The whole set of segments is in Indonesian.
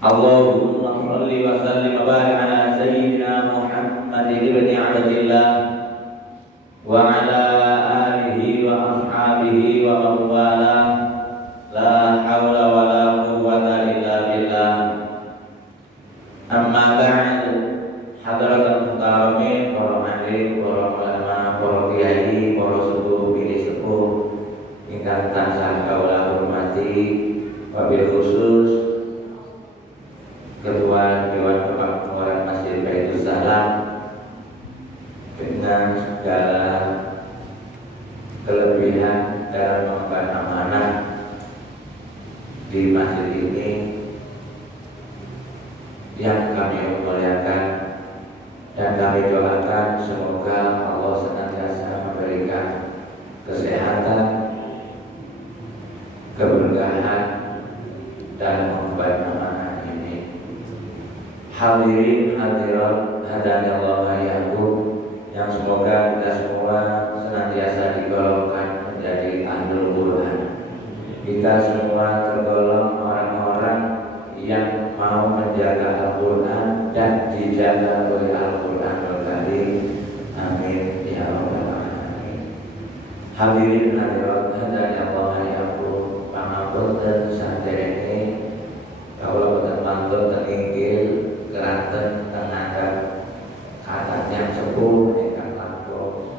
Allahumma shalli wa sallim wa barik ala sayyidina Muhammad ibn Abdillah wa ala alihi wa ashabihi wa man wala la hawla wa la quwwata illa billah. Amma ba'd, hadratul muhtaramin, para hadirin, para ulama, para kiai, para sepuh, bini sepuh ingkang tansah kaula hormati, wabil khusus Ketua Dewan Kemakmuran Masjid Baitul Salam dengan segala kelebihan dalam mengemban amanah di masjid ini yang kami muliakan dan kami doakan semoga Allah senantiasa memberikan kesehatan, keberkahan dalam mengemban amanah. Hadirin hadirat hadanallahu iyyakum, yang semoga kita semua senantiasa digolongkan menjadi ahlul Quran. Kita semua tergolong orang-orang yang mau menjaga Al-Quran dan dijaga oleh Al-Quran Al-Karim. Amin ya rabbal alamin. Hadirin hadirat hadanallahu iyyakum, pangapunten saderenge kawula boten mantun tenginggil keranten tengadah kata yang sepuh ingkang langkung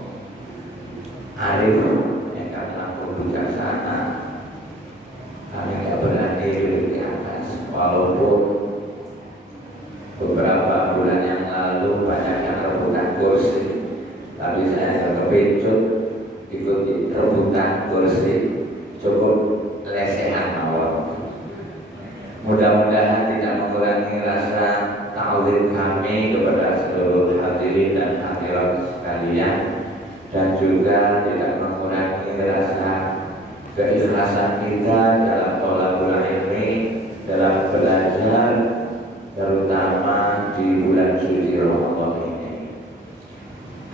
arif, ingkang langkung bijaksana. Kami tidak berani duduk di atas, walaupun beberapa bulan yang lalu banyak yang rebutan kursi, tapi saya kepincut ikut rebutan kursi, cukup lesehan awal. Mudah-mudahan tidak mengurangi rasa ta'zim kami kepada seluruh hadirin dan hadirat sekalian, dan juga tidak mengurangi rasa keikhlasan kita dalam thalabul ilmi, dalam belajar, terutama di bulan suci Ramadan ini.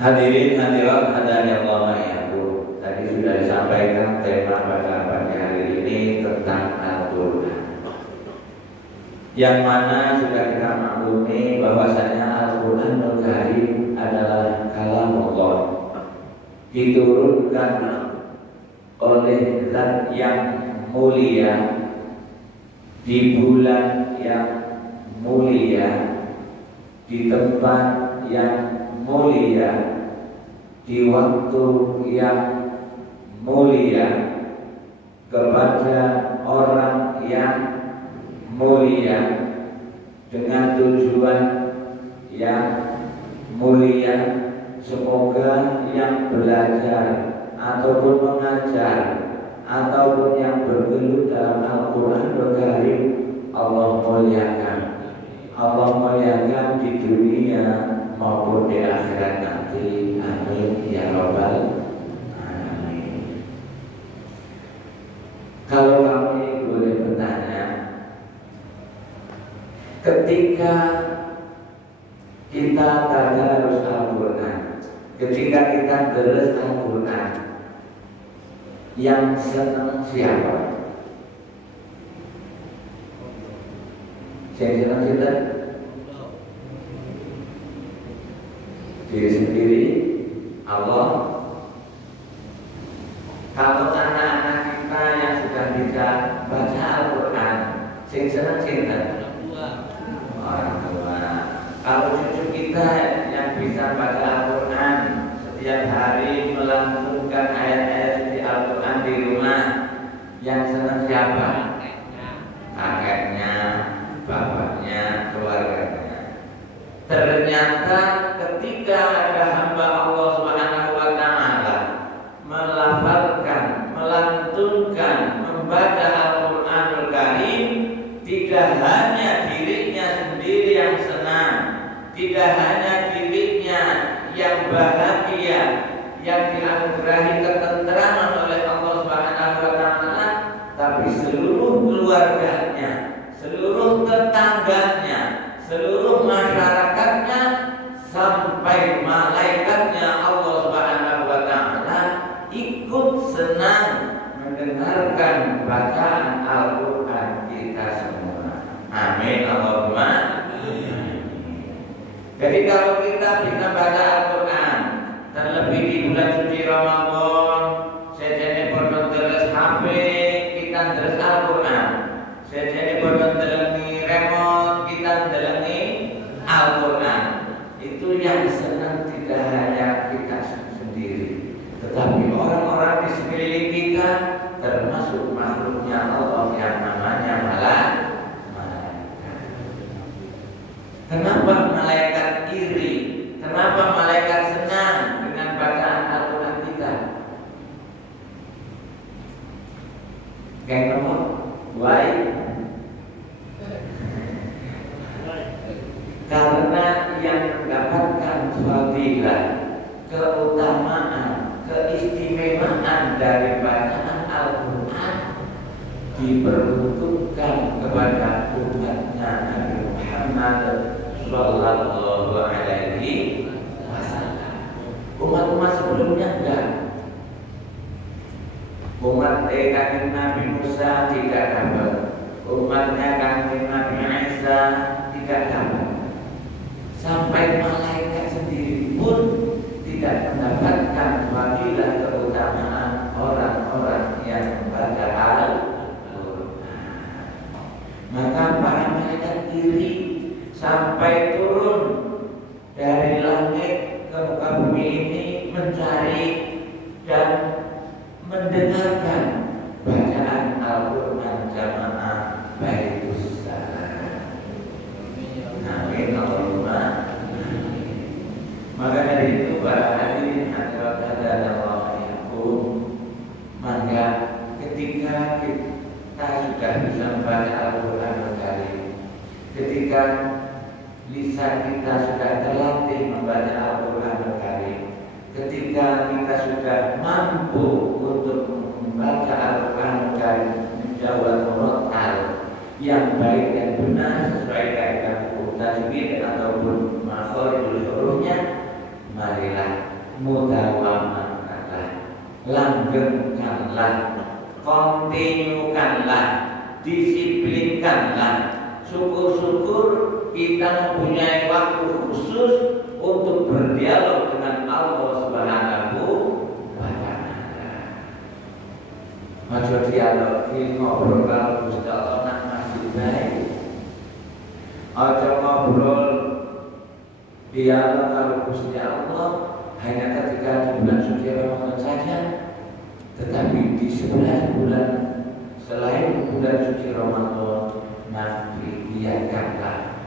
Hadirin hadirat hadanallahu iyyakum, tadi sudah disampaikan tema pada pagi hari ini tentang Al-Quran, yang mana sudah kita maklumi bahwasanya Al-Quranul Karim adalah kalam Allah, diturunkan oleh Zat yang mulia di bulan yang mulia, di tempat yang mulia, di waktu yang mulia, kepada orang yang mulia, dengan tujuan yang mulia. Semoga yang belajar ataupun mengajar ataupun yang bergelut dalam Al-Quran Al-Karim Allah muliakan. Allah muliakan di dunia maupun di akhirat nanti. Amin ya rabbal alamin. Kalau kami boleh bertanya, ketika kita tadarus Al-Quran, ketika kita deres Al-Quran, yang senang siapa? Yang senang siapa? Diri sendiri, Allah. Kalau anak-anak kita yang sudah bisa baca Al-Quran, yang senang siapa? Orang tua. Kalau cucu kita yang bisa baca Al-Quran, setiap hari melantunkan ayat-ayat suci Al-Quran di rumah, yang senang siapa? Kakeknya, bapaknya, keluarganya. Ternyata ketika ada hamba Allah Subhanahu wa Ta'ala melafalkan, melantunkan, membaca Al-Quranul Karim, tidak hanya dirinya sendiri yang senang, tidak hanya dirinya yang bahagia, yang dianugerahi ketenteraman oleh Allah Subhanahu wa Ta'ala, tapi seluruh keluarganya, seluruh tetangganya, seluruh masyarakatnya, sampai malaikatnya Allah Subhanahu wa Ta'ala ikut senang mendengarkan bacaan Al-Quran kita Jadi kalau kita bisa baca Al-Quran, terlebih di bulan suci Ramadan, sejene bodoh terus HP, kita terus Al-Quran. Sejene bodoh telengi remote, kita telengi Al-Quran. Itu yang senang tidak hanya kita sendiri, tetapi orang-orang di sekeliling kita, termasuk makhluknya Allah yang namanya malaikat. Kenapa malaikat iri? Kenapa malaikat senang dengan bacaan Al-Quran kita? Kayak ngomong, why? Karena yang mendapatkan fadilah, keutamaan, keistimewaan dari bacaan Al-Quran diperuntukkan kepada umatnya Nabi Muhammad Sallallahu Alaihi Wasallam. Umat-umat sebelumnya enggak. Umat kanjeng Nabi Musa tidak dapat. Umatnya kanjeng Nabi Isa tidak dapat. Sampai malaikat sendiri pun tidak mendapatkan fadilah keutamaan orang-orang yang membaca Al-Quran. Maka para malaikat iri sampai turun dari langit ke muka bumi ini mencari dan mendengarkan bacaan Al-Quran jamaah Baitus Salam. Amin Allahumma. Maka dari itu para hadirin hadirat Allah yakum, maka ketika kita sudah bisa membaca Al-Quran Al-Karim, ketika lisan kita sudah terlatih membaca Al-Quran Al-Karim, ketika kita sudah mampu untuk membaca Al-Quran Al-Karim menjawab murattal yang baik dan benar sesuai kaidah hukum tajwid ataupun makharijul hurufnya, marilah mudawamahkanlah, langgengkanlah, kontinukanlah, disiplinkanlah. Syukur-syukur kita mempunyai waktu khusus untuk berdialog dengan Allah Subhanahu wa Ta'ala. Maju dialog ini ngobrol kalau Gusti Allah nak masih baik. Aja ngobrol dialog kalau Gusti Allah hanya ketika di bulan suci Ramadan saja, tetapi di 11 bulan selain bulan suci Ramadan, Nabi lihatkanlah,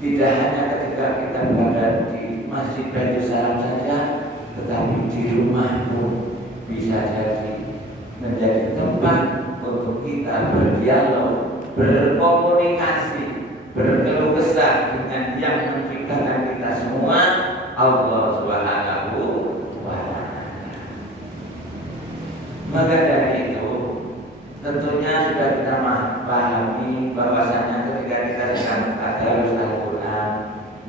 tidak hanya ketika kita berada di Masjid Baitus Salam saja, tetapi di rumah pun bisa jadi menjadi tempat untuk kita berdialog, berkomunikasi, berkeluh kesah dengan yang menciptakan kita semua, Allah Subhanahu wa Ta'ala. Maka dari itu tentunya sudah kita pahami bahwasanya ketika kita sedang tadarus Al-Quran,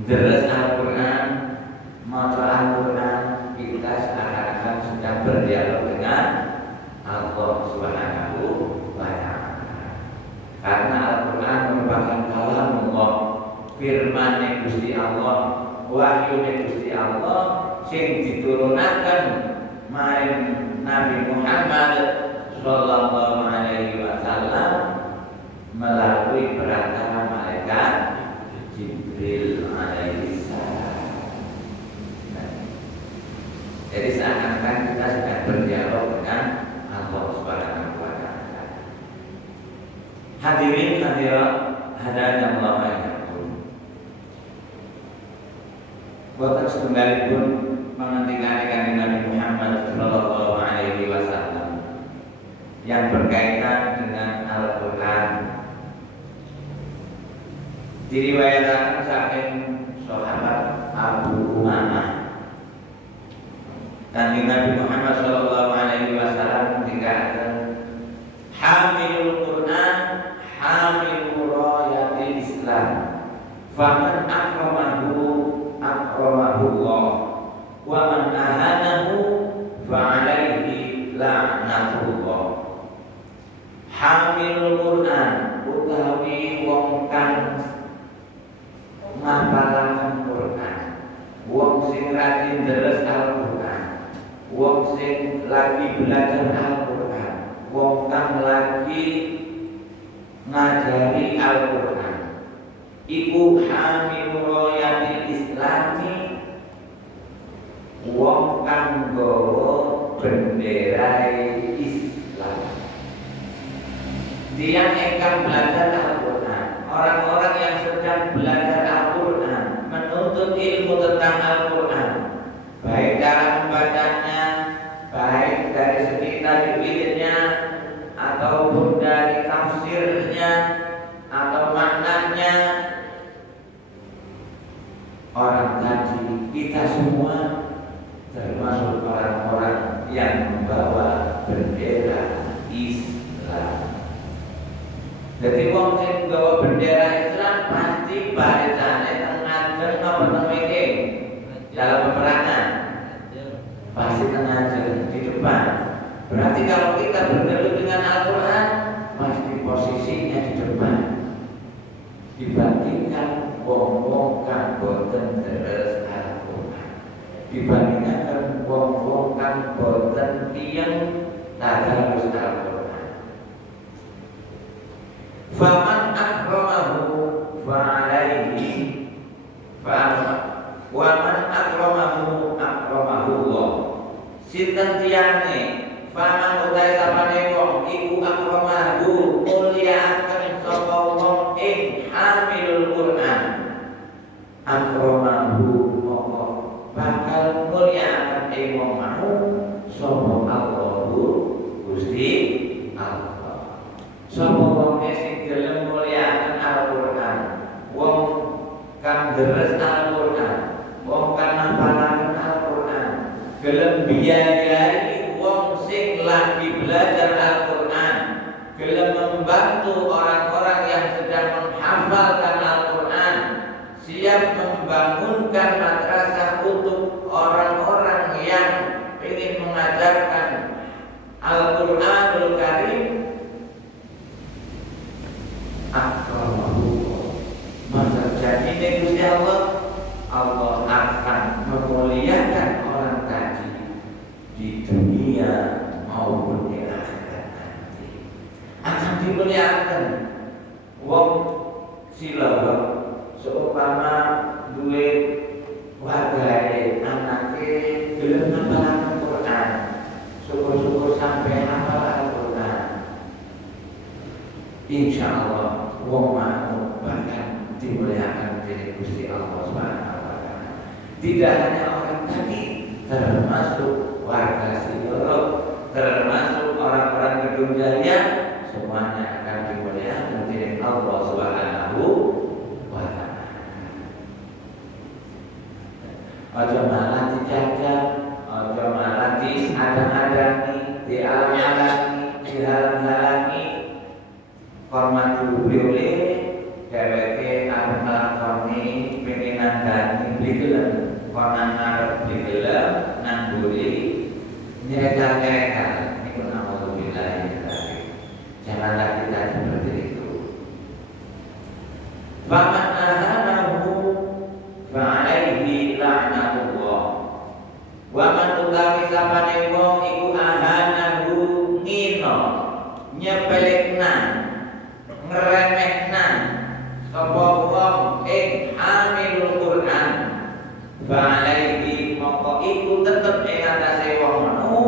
deres Al-Quran, maca Al-Quran, kita seakan-akan sedang berdialog dengan Allah Subhanahu wa Ta'ala. Karena Al-Quran merupakan kalamullah, firman Gusti Allah, wahyu Gusti Allah sing diturunaken maring Nabi Muhammad Sallallahu Alaihi Wasallam melalui perantara malaikat Jibril alaihi salam. Jadi seakan-akan kita sedang berdialog dengan Allah Subhanahu wa Ta'ala. Hadirin hadirat hadirin Allah yakum. Boten setunggalipun menghentikan kanjeng Nabi Muhammad Sallallahu Alaihi Wasallam yang berkaitan dengan Al-Quran. Diriwayatkan saking sahabat Abu Umamah, kanjeng Nabi Muhammad Sallallahu Alaihi Wasallam mengatakan, hamilul Quran hamilul rayatil Islam, faman akramahu akramahullah, wa man ahanahu fa'alaihi la'natullah. Hamilul Quran utawi wong kang ngapalaken Quran, wong sing rajin deres Al-Qur'an, wong sing lagi belajar Al-Qur'an, wong kang lagi ngajari Al-Qur'an, iku hamilur royatil Islami, wong kang nggawa bendera Islam. Dia ingkang belajar Al-Qur'an, orang-orang yang sedang belajar Al-Qur'an, menuntut ilmu tentang Al-Qur'an, baik cara membacanya, baik dari segi tajwidnya, ataupun dari tafsirnya atau maknanya. Orang kaji kita semua termasuk orang-orang yang membawa bendera Islam. Jadi wong sing nggawa bendera Islam pasti barisane teng ngajeng napa teng mriki dalam peperangan. Pasti teng ngajeng di depan. Berarti kalau kita bergelut dengan Al-Qur'an pasti posisinya di depan. Dibandingkan wong-wong kang boten deres Al-Qur'an. Dibandingkan wong-wong kang boten tiyang tadarus Al-Qur'an. Faman akramahu fa'alaihi wa man akramahu Allah. Sinten tiyane faman utai sapane wong iku akramahu mulyakaken sapa wong ing hamilul Qur'an. Akramahu mongko bakal mulyakaken ing wong mau sapa Allahu Gusti Allah. Sapa wong sing gelem mulyakaken Al-Qur'an, wong kang deres Al-Qur'an, wong kang hafalaken Al-Qur'an, gelem biayai wong sing lagi belajar Al-Qur'an, gelem membantu orang-orang yang sedang menghafalkan Al-Qur'an, siap membangunkan madrasah untuk orang-orang yang ingin mengajarkan Al-Qur'anul Karim. Maka jadi Gusti Allah akan memuliakan orang tadi di dunia maupun di akhirat nanti. Akan dimuliakan wong sila seumpama duwe wargae anake gelem hafal Al-Qur'an, syukur-syukur sampai hafal Al-Qur'an. Insyaallah wong mau bahkan dimuliakan oleh Gusti Allah Subhanahu wa taala. Tidak hanya orang tadi, termasuk warga Singoro, termasuk orang-orang Gedung Jaya, semuanya akan dimuliakan oleh Allah Subhanahu wa taala. Ojo malah dijajan, ojo malah diadang-adangi, dialang-alangi, dihalang-halangi. Hormati boleh, dheweke arep nglakoni penginan dani beli gelem, konan arep beli gelem nangguri nyereka-nyereka. Niku naudzubillah dari. Janganlah kita seperti itu. Faman ahanahu fa'alaihi la'natullah. Wa man utawi sapane wong iku ahanahu ngino nyepelekna ngeremehna sapa wong ing hamilul Qur'an, fa'alaihi mongko iku tetep ing atase wong mau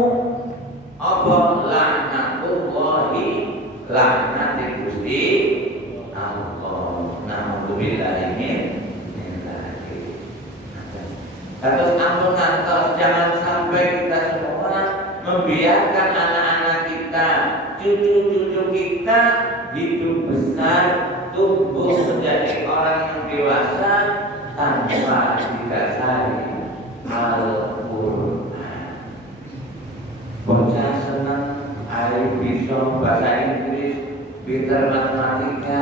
apa laknatullahi, laknate Gusti Allah. Naudzubillahi min dzalik. Terus ampun ngantos jangan sampai kita semua membiarkan anak-anak kita, cucu-cucu kita hidup besar, tumbuh menjadi orang yang dewasa tanpa didasari Al-Qur'an. Bocah senang hari bisa bahasa Inggris, pintar matematika,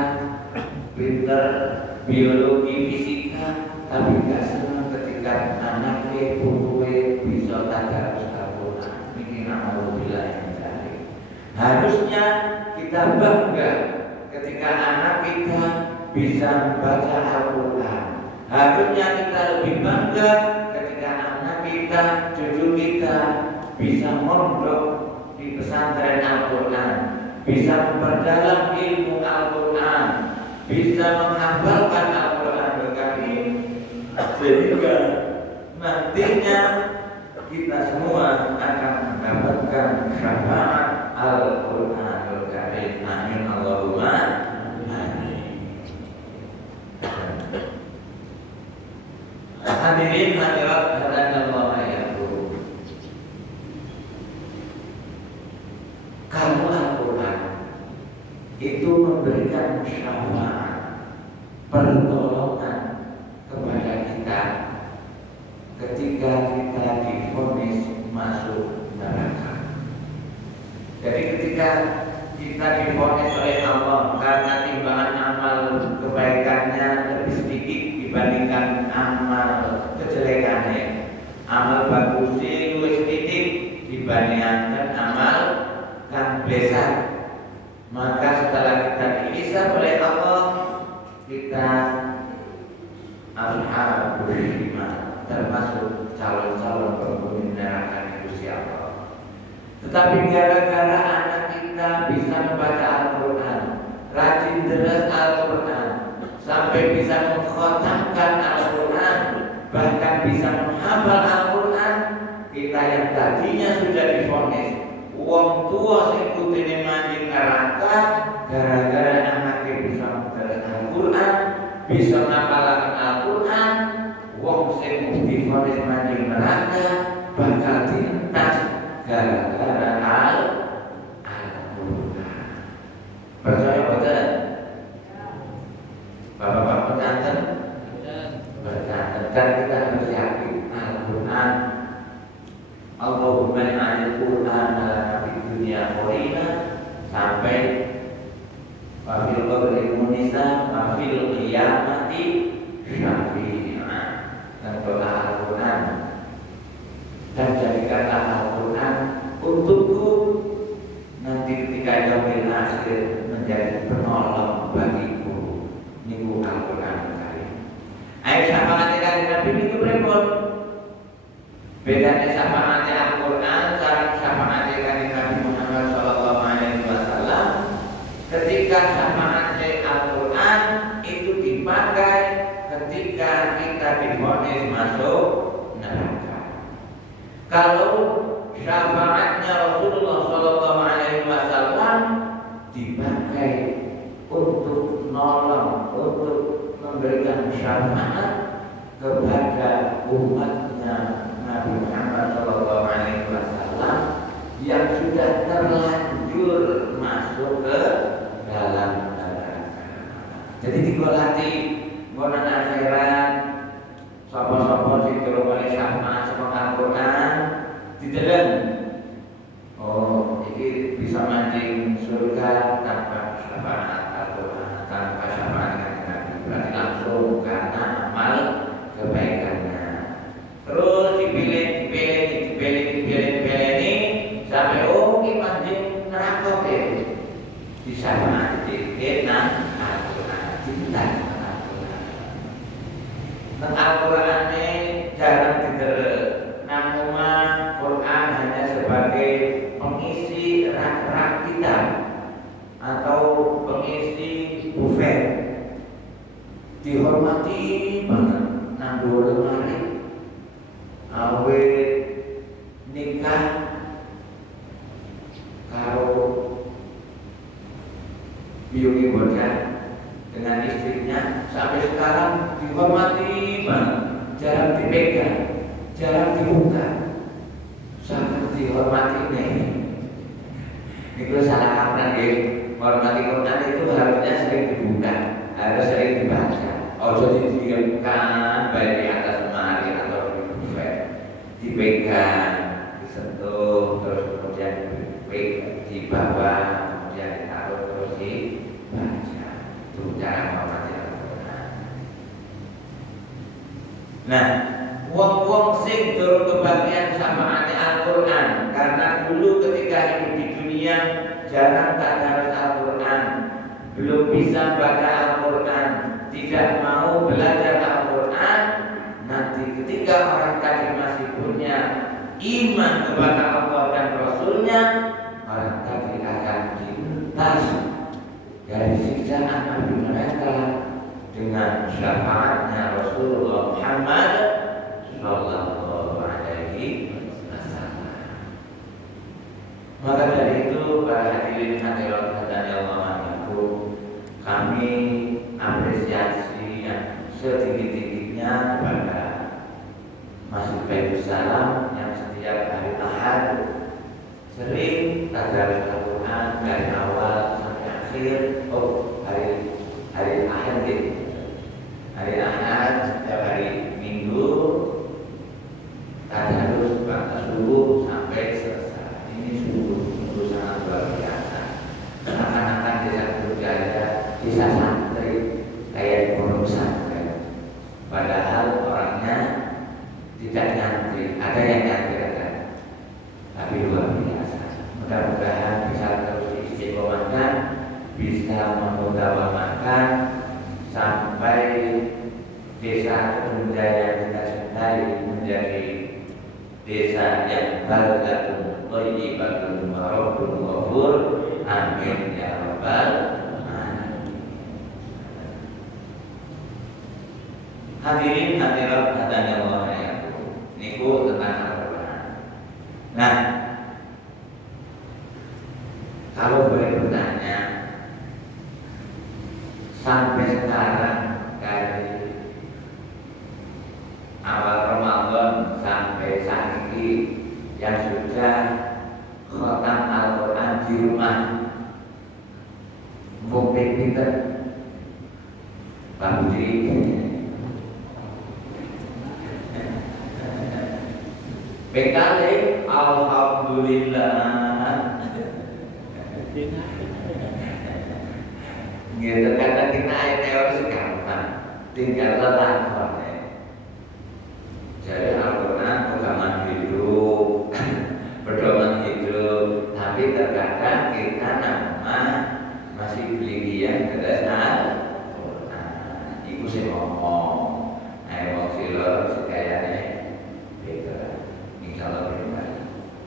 pintar biologi, fisika, tapi gak senang ketika anaknya putuwe bisa tadarus Al-Qur'an. Ini naudzubillah min dzalik. Harusnya kita bangga ketika anak kita bisa membaca Al-Qur'an. Harusnya kita lebih bangga kita, cucu kita bisa mondok di pesantren Al-Quran, bisa memperdalam ilmu Al-Quran, bisa menghafalkan Al-Quran Al-Karim, sehingga nantinya kita semua akan mendapatkan syafaat Al-Quran Al-Karim. Amin Allahumma amin. Hadirin hadirat Allah ya. Kalau Al-Quran itu memberikan syafaat, pertolongan kepada kita ketika kita divonis masuk neraka. Jadi ketika kita divonis oleh Allah karena timbangan amal kebaikannya lebih sedikit dibandingkan amal kejelekannya, amal bagusnya lebih sedikit dibandingkan amal kan besar, maka setelah kita dihisab oleh Allah, kita ashabul iman, termasuk calon-calon penghuni neraka itu siapa. Tetapi gara-gara anak kita bisa membaca Al-Quran, rajin deras Al-Quran, sampai bisa mengkhatamkan Al-Quran, bahkan bisa menghafal Al-Quran, kita yang tadinya sudah divonis wong tua sing putine manjing neraka, gara-gara anaknya bisa menderas Al-Quran, bisa ngapalaken Al-Quran, wong sing divonis manjing neraka bakal dientas gara-gara Al-Quran. Percaya betul? Bapak-bapak pengantin berkata, dan kita harus yakin Al-Quran. Allahumma al-Quran ala fi dunia qorina sampai wafil qabri munisa wafil qiyamati syafi'ina. Dan doa Al-Quran, dan jadikanlah Al-Quran untukku nanti ketika yaumil akhir menjadi penolong bagiku. Niku Al-Quran Karim. Ayo syafaat Nabi niku repot. Bedanya syafaat Al-Quran sareng syafaat Nabi Muhammad sallallahu alaihi wasallam. Ketika syafaat Al-Quran itu dipakai ketika kita divonis masuk neraka. Kalau syafaatnya Rasulullah sallallahu alaihi wasallam dipakai untuk nolong, untuk memberikan syafaat kepada umatnya Nabi Muhammad sallallahu alaihi wasallam yang sudah terlanjur masuk ke dalam neraka. Jadi digolati ngono akhirat sapa-sapa sing durung oleh syafaat saka Al-Quran dideleng. Oh, ini bisa mancing surga tanpa syafaat Al-Quran, tanpa syafaat Nabi. Berarti langsung karena amal kebaikannya. Terus dipilih sampai ini mancing neraka deh. Di syafaat dikit nang Al-Quran, cinta Al-Quran. Nang Al-Quran ini jarang diterus. Namanya Quran hanya sebagai pengisi rak-rak kita atau pengisi buffet, dihormati banget. Nang dua lemari awe nikah karo biungi bocah dengan istrinya sampai sekarang dihormati banget, jarang dipegang, jarang dibuka, sangat dihormati nih. Itu salah kaprah ya. Hormati Quran itu harusnya sering dibuka, harus sering dibaca. Oh jadi didiamkan baik di atas lemari atau di buffet, dipegang, disentuh, terus kemudian di bawah, kemudian ditaruh terus dibaca. Itu cara menghormati Al-Quran. Nah, wong-wong sing turun kebagian syafaat Al-Quran karena dulu ketika hidup di dunia jarang tadarus Al-Quran, belum bisa baca Al-Quran, tidak mau belajar Al-Quran. Nanti ketika orang tadi masih punya akan mereka dengan syafaatnya Rasulullah Muhammad Sallallahu Alaihi Wasallam. Maka dari itu para hadirin hadirat hadani Allah itu kami apresiasi yang setinggi-tingginya kepada Masjid Baitul Salam yang setiap hari Ahad sering tadarus Al-Quran dari awal sampai akhir. Hari Ahad gitu. Hari Ahad setiap hari Minggu tadarus batas subuh sampai selesai. Ini sungguh sangat luar biasa. Akan-akan desa Jaya, desa santri kayak di pondok pesantren. Padahal orangnya tidak nyantri, ada yang nyantri ada, tapi luar biasa. Mudah-mudahan bisa terus diistiqomahkan, bisa memutawamakan sampai desa Bunda yang kita cintai menjadi desa yang baldatun thayyibatun wa rabbun ghafur. Amin ya rabbal alamin. Hadirin hadirat hadani Allah ya. Niku tentang Al-Quran. Nah, kalau boleh bertanya, sampai sekarang dari awal Ramadan sampai saat ini yang sudah khatam Al-Quran di rumah mungkin kita Pak Budi PKL, alhamdulillah. Gitu karena kita teori gampang, tinggal lakukan. Jadi Al-Quran pegangan hidup, pedoman hidup. Tapi terkadang kita nama masih belian berdasar Al-Quran. Ibu sih ngomong, ayo silor sekayanya gitu. Insyaallah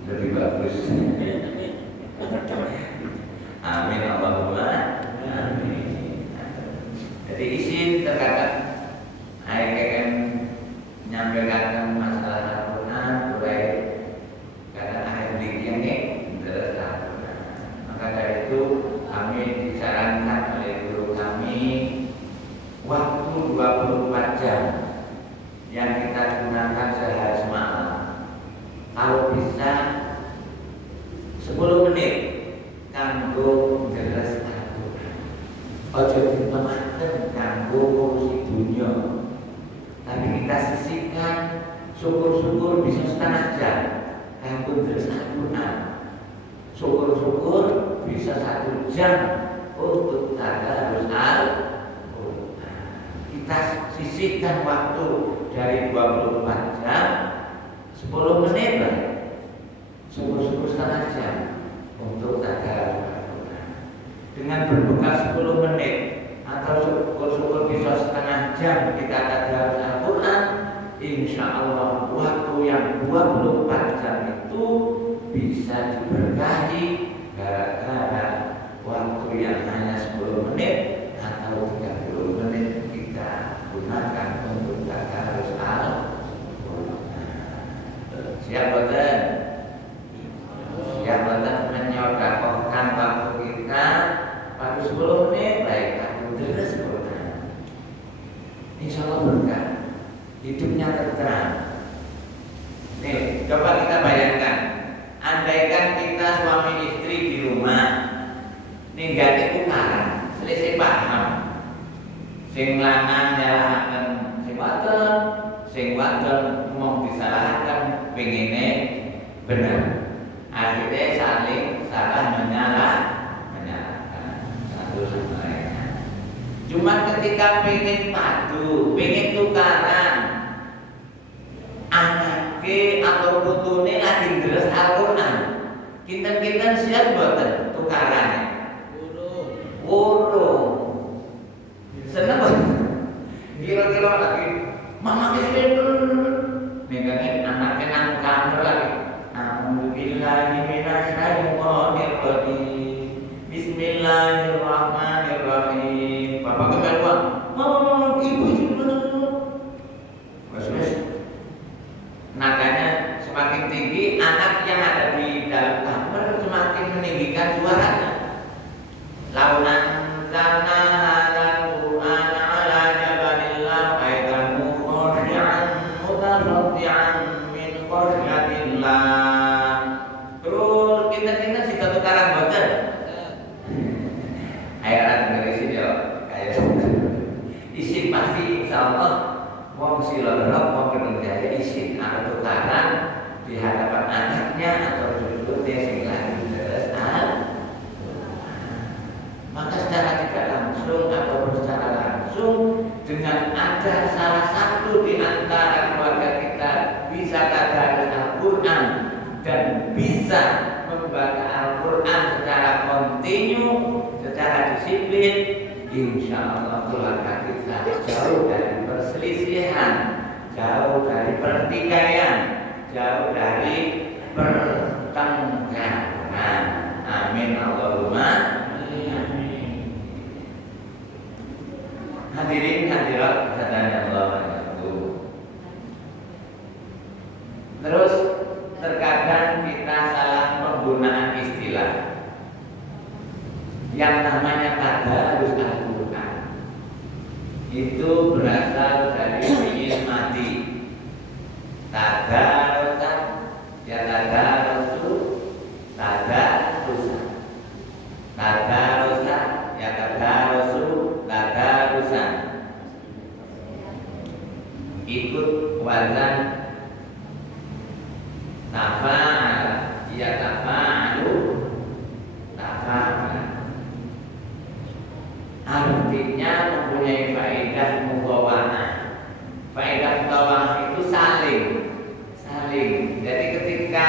lebih bagus. Amin Allahumma amin. Jadi izin terkadang AKM menyampaikan masalah Al-Quran mulai karena akhir dikir ini terus Al-Quran. Maka dari itu kami disarankan oleh guru kami waktu 24 jam yang kita gunakan sehari semalam. Kalau bisa 10 menit kanggo deres Al-Quran. Ojo ditemaken kanggo ngurusi dunia. Tapi kita sisihkan syukur-syukur bisa setengah jam kanggo deres Al-Quran. Syukur-syukur bisa 1 jam untuk tadarus Al-Quran. Kita sisihkan waktu dari 24 jam 10 menit lah, syukur-syukur setengah jam untuk tadarus Al-Quran. Dengan berbekal 10 menit atau syukur-syukur bisa setengah jam kita tadarus Al-Quran, insya Allah waktu yang 24 jam itu bisa diberkahi gara-gara waktu yang hanya 10 menit atau 30 menit kita gunakan untuk tadarus Al-Quran. Siap betul? Siap betul menyodakohkan waktu kita pada 10 menit baik aku terus Quran. Insya Allah berkah, hidupnya terterang. Nih, coba kita bayangkan, andaikan kita suami istri di rumah, ninggati tukaran, selisih paham. Sing lanang nyalahaken sing wadon, sing wadon mau disalahkan pengine benar. Akhirnya saling salah menyalahkan satu sama lain. Cuma ketika pengen padu, pengen tukaran, anaknya atau putune lagi deres Al-Quran, kinten-kinten siap boten tukaran. Urung. Seneng banget. Kira-kira lagi mama kesini megangin anaknya nang kamar lagi. Alhamdulillahi minasyaitonir rajim. Bismillahirrahmanirrahim. bapak kemeluan, mau ibu wes. Nadanya semakin tinggi, anak yang ada di dalam kamar semakin meninggikan suaranya. Launan zana hadal Qur'an ala jabalil ra'aitahu khashi'an mutasaddian min khasyatillah. Terus kita sita tukaran boten. Ayo dari sini yo. Kayak isin pasti insyaallah wong silorok wong kerja isin atau tukaran di hadapan anaknya atau duduknya sing lagi terus maka secara tidak langsung atau secara langsung dengan ada salah satu di antara keluarga kita bisa tadarus Al-Quran dan bisa membaca Al-Quran secara kontinu, secara disiplin, insya Allah keluarga kita jauh dari perselisihan, jauh dari pertikaian, jauh dari pertengkaran. Amin Allahumma amin. Hadirin hadirat sekalian Allah. Terus terkadang kita salah penggunaan istilah yang namanya tadarus Al-Quran. Itu berasal dari fi'il mati. Tadarusan, ya tadarusu, tadarusan. Tadarusan, ya tadarusu, tadarusan. Ikut wazan tafa'al, ya tafa'alu, tafa'al. Artinya mempunyai faedah mudhawanah. Faedah mudhawanah itu saling. Jadi ketika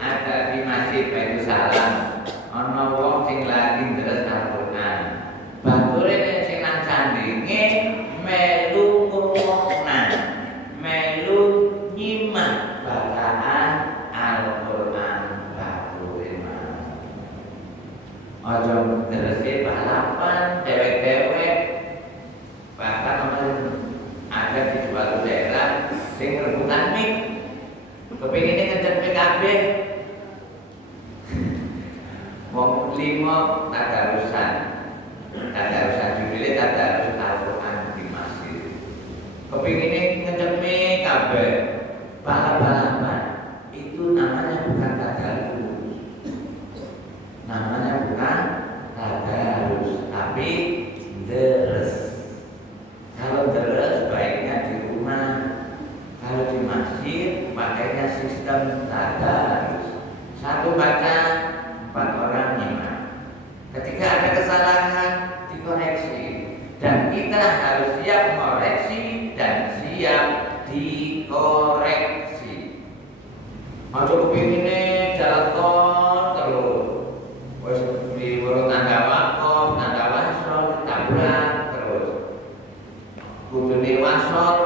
ada di masjid Baitul Salam, ana wong sing lagi ndres Al-Qur'an, bature sing nang sandinge melu ngrungokna, melu nyimak bacaan Al-Qur'an bature. Aja ndrese balapan dewek-dewek, bahkan ada di suatu daerah sing rebutan mik, kepingin ngecek PKB, wong limo tadarusan judulnya tadarus Al-Quran di masjid, kepingin ngecek PKB, balap-balapan, itu namanya bukan tadarus, namanya bukan tadarus, tapi deres. Kalau deres baiknya di rumah, kalau di masjid pakainya sistem tadarus. Satu baca, 4 orang nyimak. Ketika ada kesalahan dikoreksi, dan kita harus siap mengoreksi dan siap dikoreksi. Ojo kepingine jalan tol terus, wis di urut tangga wakaf, tangga wasol, tabrak terus. Kudune wasol,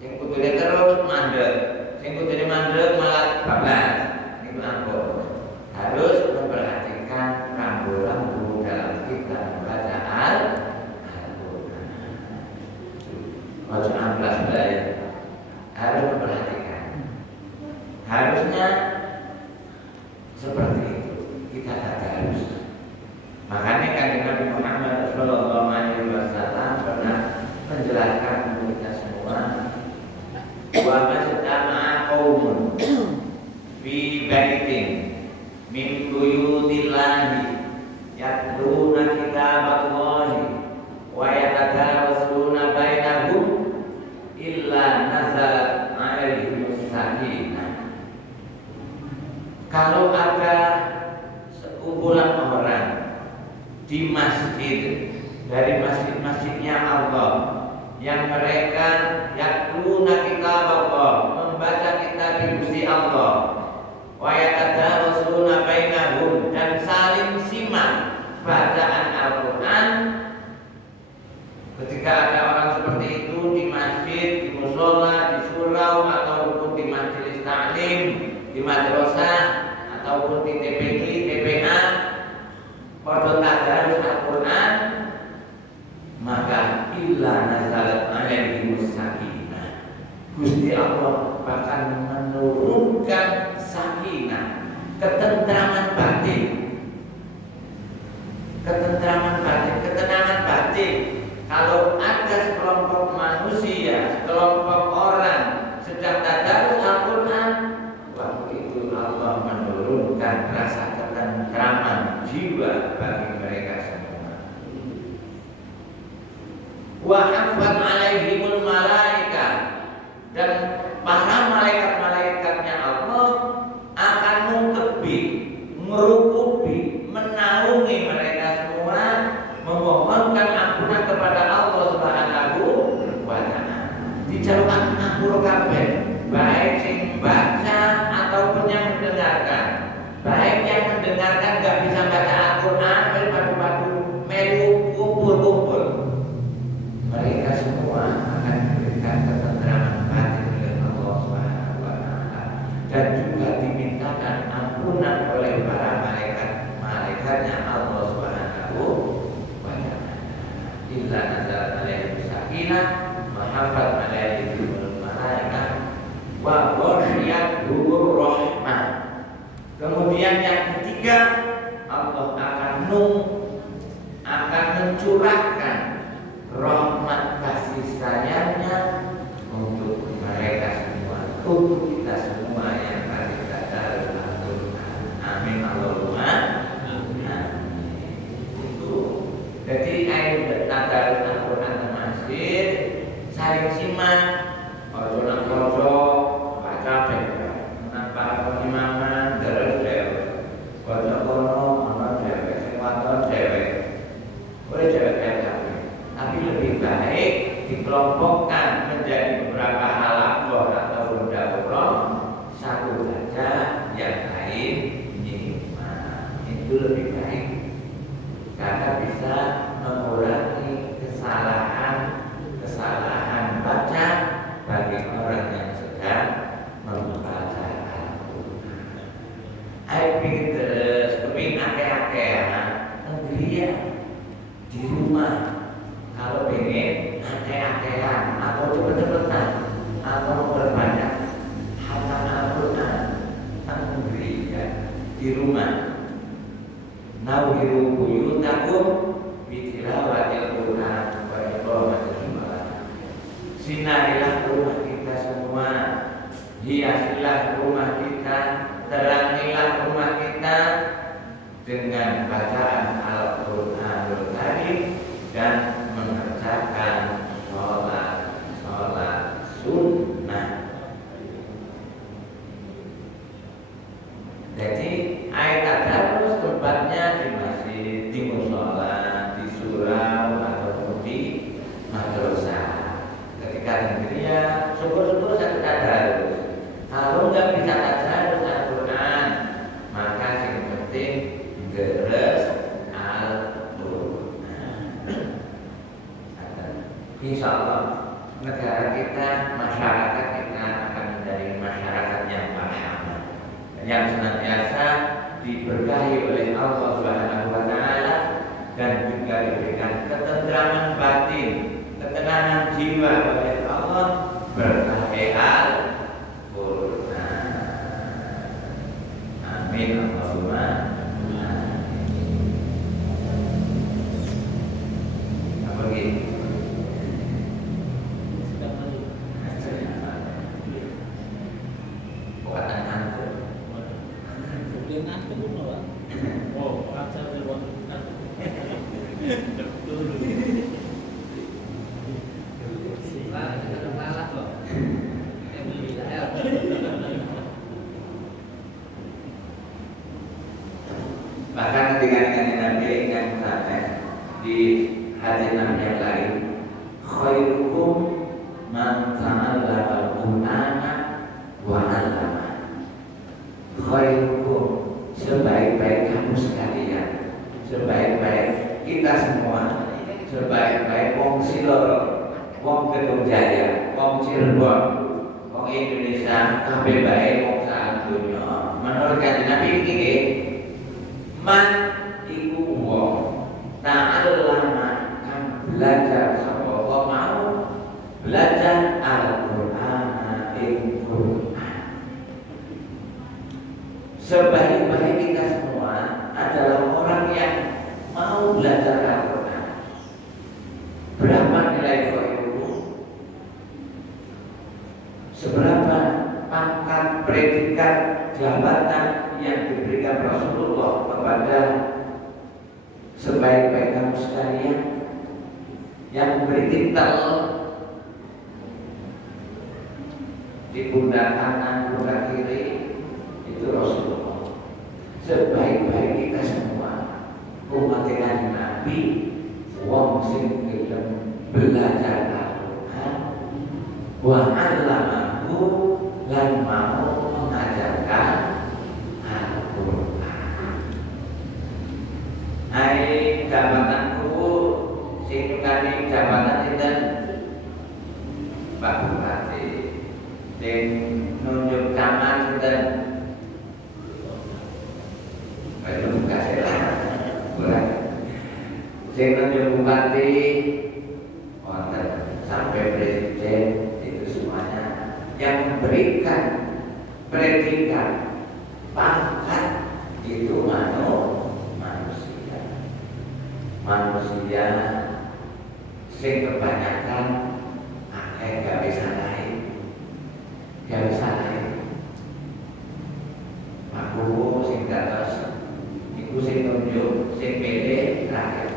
sing kudune terus mandek, sing kudune mandek malah bablas. Itu ampun. Harus memperhatikan rambu-rambu dalam kita membaca Al-Quran. Ojo amblas bae. Harus memperhatikan. Harusnya seperti itu. Kita tadarus. Makanya kan Nabi Muhammad sallallahu alaihi wasallam pernah menjelaskan untuk kita semua, wa majtama'a qaumun fi baitin min buyutillahi yatluna kitaballahi wa yatadarasuna bainahum illa nazalat alaihimus sakinah. Kalau ada sekumpulan orang di masjid dari masjid-masjidnya Allah yang mereka yatluna kitaballah, membaca kitab Gusti Allah, wa yatadarasuna bainahum, dan saling simak bacaan Al-Quran. Ketika ada orang seperti itu di masjid, di mushola, di surau, ataupun di majelis taklim, di madrasah, ataupun di TPI, TPA, padha tadarus Al-Quran, maka illa nazalat alaihimus sakinah. Gusti Allah bahkan menurunkan sakinah, ketentraman batin, ketenangan batin. Kalau ada sekelompok manusia, sekelompok orang sedang tadarus Al-Quran, waktu itu Allah menurunkan rasa ketentraman jiwa bagi mereka semua. Wa hafat alaihimul malaikat, dan para malaikat-malaikatnya Allah akan mengkebi, merukubi, menaungi mereka semua, memohonkan ampunan kepada Allah Subhanahu wa Ta'ala. Dijalukan ngapura kabeh, baik sing baca ataupun yang mendengarkan. Baik yang mendengarkan gak bisa baca Al-Quran, padu-padu melu kumpul-kumpul, mereka semua akan diberikan ketentraman batin oleh Allah Subhanahu wa Ta'ala, dan juga dimintakan ampunan oleh para malaikatnya Allah Subhanahu wa Ta'ala. Illa nazalat alaihim sakinah wa hafat alaihimul malaikah wa ghasyiyatuhur rahmah. Kemudian yang ketiga, Allah akan mencurahkan rahmat kasih sayangnya untuk mereka semua, untuk kita semua yang tadi tadarus Al-Quran. Amin Allahumma amin. Itu jadi ayat tadarus Al-Quran masjid saling simak, ojo nang ojo baca nang para imaman terus dewe, ojo kono ana dewe, sing wadon dewe, boleh dewe. Tapi lebih baik dikelompokkan menjadi beberapa halaqah atau daurah, satu baca, yang lain nyimak. Itu lebih baik karena bisa mengurangi kesalahan baca bagi orang yang sedang membaca Al-Quran. Ayo pikir terus, keping akeh-akeh negerian di rumah. Kalau pengen akeh-akehan atau cepet-cepetan atau memperbanyak hatam Al-Quran, negeri ya, di rumah. Nawiru buyutakum bitilawatil Quran wa iqamatis shalah. Sinarilah rumah kita semua, hiasilah rumah kita, terangilah rumah kita dengan bacaan Al-Quranul Karim dan mengerjakan sholat sunnah. Jadi ayat tadarus tempatnya di masjid, di mushola, di surau ataupun di madrasah. Ketika negerinya syukur-syukur saya tadarus. Kalau nggak bisa tadarus Al-Quran, maka yang penting deres Insya Allah negara kita, masyarakat kita akan menjadi masyarakat yang marhamah, yang senantiasa diberkahi oleh Allah Subhanahu wa Ta'ala, dan juga diberikan ketentraman batin, ketenangan jiwa oleh Allah berkah Al-Quran. Amin Allahumma amin. Apa lagi? Bahkan ketika Nabi yang di hadis Nabi yang lain, khairukum man ta'allama al-Qur'ana wa 'allama. Khairukum, sebaik-baik kamu sekalian, sebaik-baik kita semua, sebaik-baik wong Siloro, wong Kedung Jaya, wong Cirebon, wong Indonesia, kabeh baik wong sak donya. Menurut kanjeng Nabi iki man iku wong ta'allama kang belajar belajar sapa mau belajar Al-Qur'an Al-Qur'an. Sebaik-baik kita semua adalah orang yang mau belajar Al-Qur'an. Berapa nilai ilmu? Seberapa pangkat predikat jabatan yang diberikan Rasulullah kepada sebaik-baik kamu sekalian, yang memberi titel di pundak kanan, pundak kiri itu Rasulullah. Sebaik-baik kita semua umat Nabi, wong sing gelem belajar Al-Qur'an wa 'allamahu lan mau mengajarkan Al-Qur'an. Hai jabatanku sing kali jabatan sinten? Pak Bupati. Sing nunjuk camat sinten? Itu bukan saya. Bukan. Sing nunjuk bupati wonten sampai presiden itu semuanya yang memberikan predikat pangkat itu manusia sing kebanyakan gak bisa naik. Aku sing dados iku sing tunjuk sing pilih rakyat.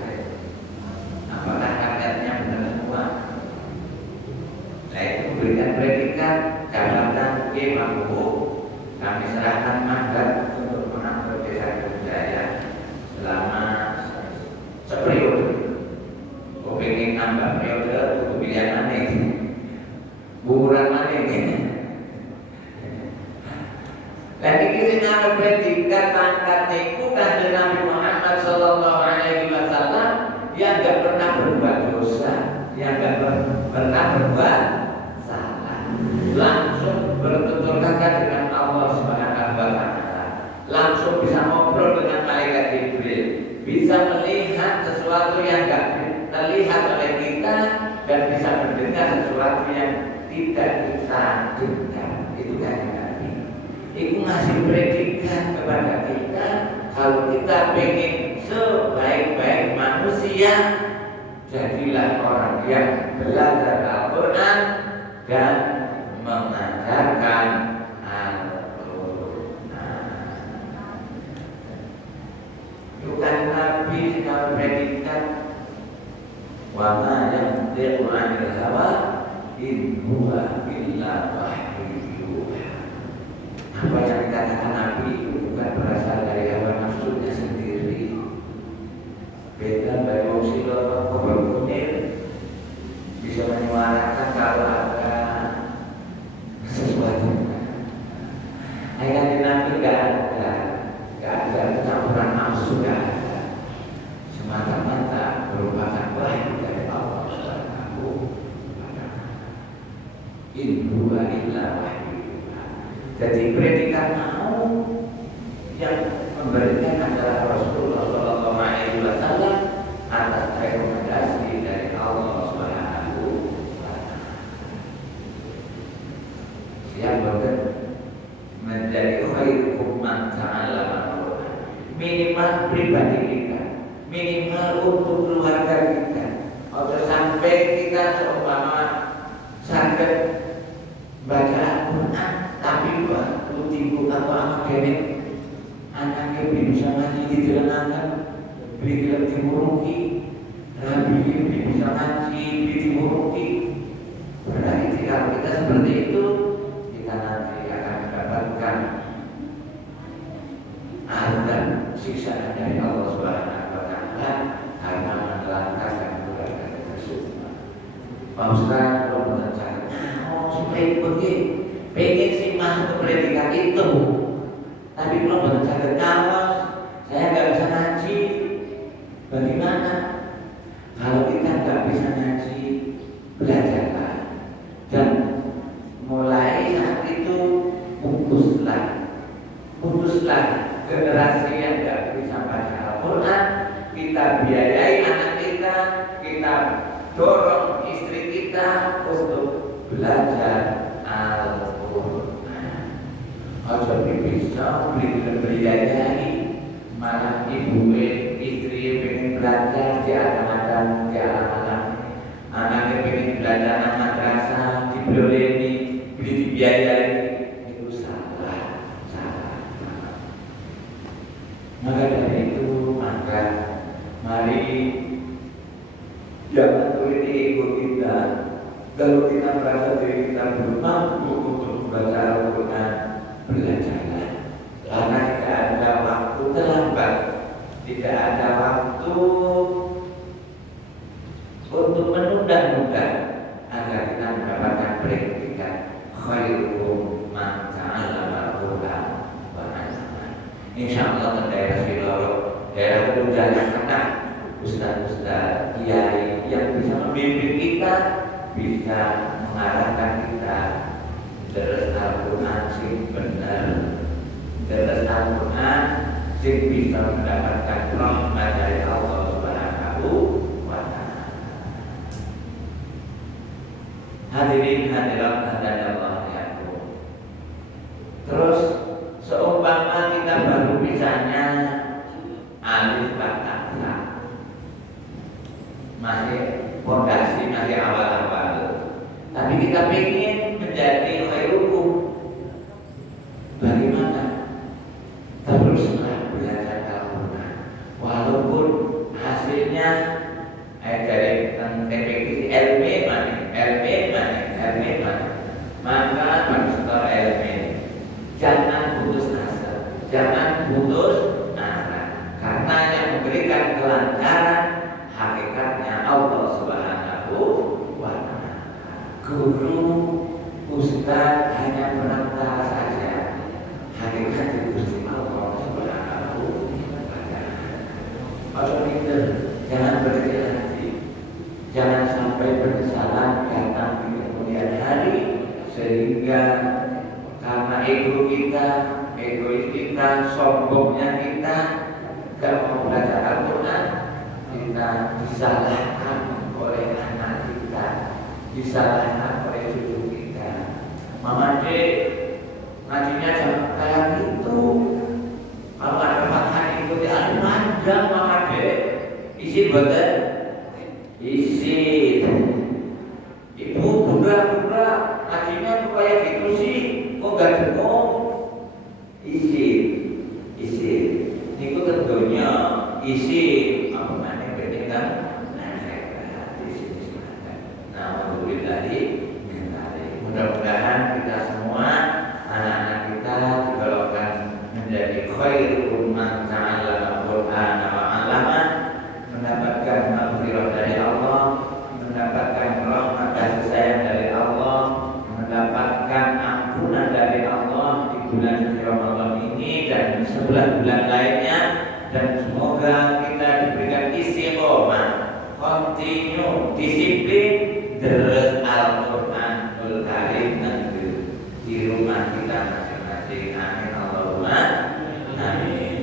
Apakah rakyatnya benar semua? Nah itu memberikan predikat jabatan Mampu kami serahkan mandat untuk mengatur desa budaya selama seperiode. Kau pengen nambah periode untuk pilihan aneh, bukuran aneh. Dan ini ada predikat pangkat itu kan Nabi Muhammad Sallallahu Alaihi Wasallam yang tidak pernah berbuat dosa, yang tidak pernah berbuat salah, langsung bertutur kata dengan Allah Subhanahu Wa Taala, langsung bisa ngobrol dengan malaikat Jibril, bisa melihat sesuatu yang tidak terlihat oleh kita dan bisa mendengar sesuatu yang tidak kita dengar. Itu kan Nabi. Itu ngasih predikat kepada kita kalau kita pengen sebaik-baik manusia, jadilah orang yang belajar Al-Quran dan mengajarkan Al-Quran. Bukan Nabi yang predikat wa ma yantiqu 'anil hawa in huwa illa wahyun yuha. Apa yang dikatakan Nabi itu bukan berasal dari hawa nafsunya sendiri. Beda dari wong sila berkunir bisa menyuarakan kalau ada sesuatu. Ayat Nabi nggak ada campuran nafsu, nggak ada. Semata-mata merupakan wahyu dari Allah Subhanahu wa Ta'ala. In huwa illa wahyu. Jadi predikat mau yang memberikan adalah Rasulullah Sallallahu Alaihi Wasallam atas rekomendasi dari Allah Subhanahu wa Ta'ala. Yang menjadi khairukum man ta'allama Al-Qur'an. Minimal pribadi kita, minimal untuk keluarga kita. Atau sampai kita seumpama sakit baca Al-Quran, tapi waktu timbul atau akademik anaknya bisa ngaji di jalanan, beli dimuruki, Nabi bisa ngaji di dimuruki. Berarti kalau kita seperti itu, kita nanti akan mendapatkan azab siksaan dari Allah Subhanahu wa Ta'ala karena menelantarkan keluarga kita semua. Pak Ustaz belum mencari, supaya pengen sih masuk ke predikat itu, tapi belum mencari kalau saya nggak bisa ngaji, bagaimana? Kalau kita nggak bisa ngaji, belajarlah dan mulai saat itu putuslah generasi yang nggak bisa baca Al-Quran, kita biayai anak kita mendorong istri kita untuk belajar Al-Quran. Ojo bisa beli-beli malah ibu istri pengen belajar di alam-alam anaknya pengen belajar anak madrasah dibolehni beli dibiayai, itu salah. Maka dari itu mari jangan turuti ego kita. Kalau kita merasa diri kita belum mampu untuk membaca Al-Quran, belajarlah. Karena tidak ada waktu terlambat, tidak ada waktu untuk menunda-nunda agar kita mendapatkan predikat khairukum man ta'allama al-Quran wa 'allama. Insyaallah daerah Siloro, daerah Kedung Tengah, ustaz-ustaz kiai yang bisa membimbing kita, bisa mengarahkan kita terus Al-Quran sing benar, terus Al-Quran sing bisa mendapatkan rahmat dari Allah Subhanahu wa Ta'ala. Hadirin hadirat hadallahu yakum. Terus seumpama kita baru bisanya alif ba ta, masih fondasi, masih awal-awal, tapi kita ingin menjadi khairukum, bagaimana? Teruslah belajar Al-Quran, walaupun hasilnya dari TPQ LB maka maksudnya LB jangan putus asa, karena yang memberikan kelancaran hakikatnya Allah Subhanahu wa Ta'ala. Guru ustaz hanya perantara saja, hakikatnya Gusti Allah Subhanahu wa Ta'ala. Kalau kita jangan berkecil hati, jangan sampai penyesalan datang di kemudian hari, sehingga karena ego kita, egois kita, sombongnya kita, gak mau belajar Al-Quran, kita disalahkan oleh anak kita, disalahkan oleh cucu kita. Mama dek, ngajinya jangan kayak gitu. Kalau ada makan itu ada panjang mama dek. Isi betul, isi. Ibu bunda ngajinya tuh kayak gitu sih, kok gak dengung? Isi. Niku tentunya isi apa namanya ketinggalan. Mudah-mudahan kita semua, anak-anak kita digolongkan menjadi khairul man ta'allama al-Quran wa 'allama, mendapatkan maghfirah dari Allah, mendapatkan rahmat kasih sayang dari Allah, mendapatkan ampunan dari Allah di bulan suci Ramadan ini dan 11 bulan lainnya, dan semoga kita diberikan istiqomah, continue, disiplin terus Al-Quranul Karim nanti di rumah kita masing-masing. Amin Allahumma amin.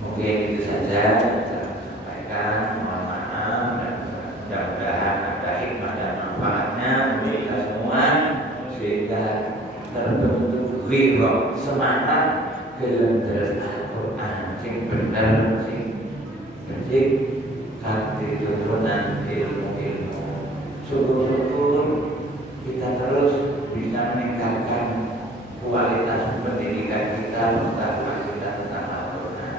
Mungkin itu saja saya sampaikan. Mohon maaf dan mudah-mudahan ada hikmah dan manfaatnya untuk kita semua, sehingga terbentuk ghirah, semangat dalam terus Al-Quran sing bener, sing bersih, kanthi turunan ilmu-ilmu. Syukur-syukur kita terus bisa meningkatkan kualitas pendidikan kita, pengetahuan kita tentang Al-Quran.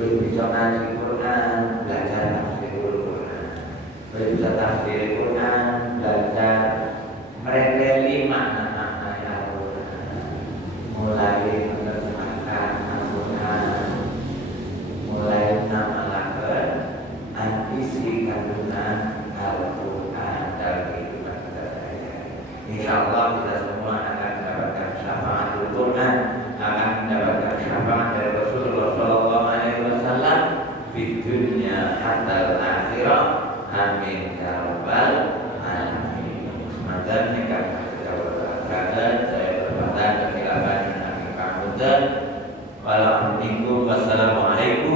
Bisa ngaji Quran, belajar tafsir Quran. Bisa tafsir Quran, belajar mereteli makna-makna Al-Quran. Mulai menerjemahkan Al-Quran, mulai mengamalkan isi kandungan Al-Quran dalam kehidupan kita sehari-hari. Insyaallah kita semua akan mendapatkan syafaat Al-Quran, akan mendapatkan syafaat dari Rasulullah SAW di dunia hatta akhirah. Amin ya rabbal alamin. Semoga nikah kita berkata saya berkata kekilapan Nabi Muhammad. Wassalamualaikum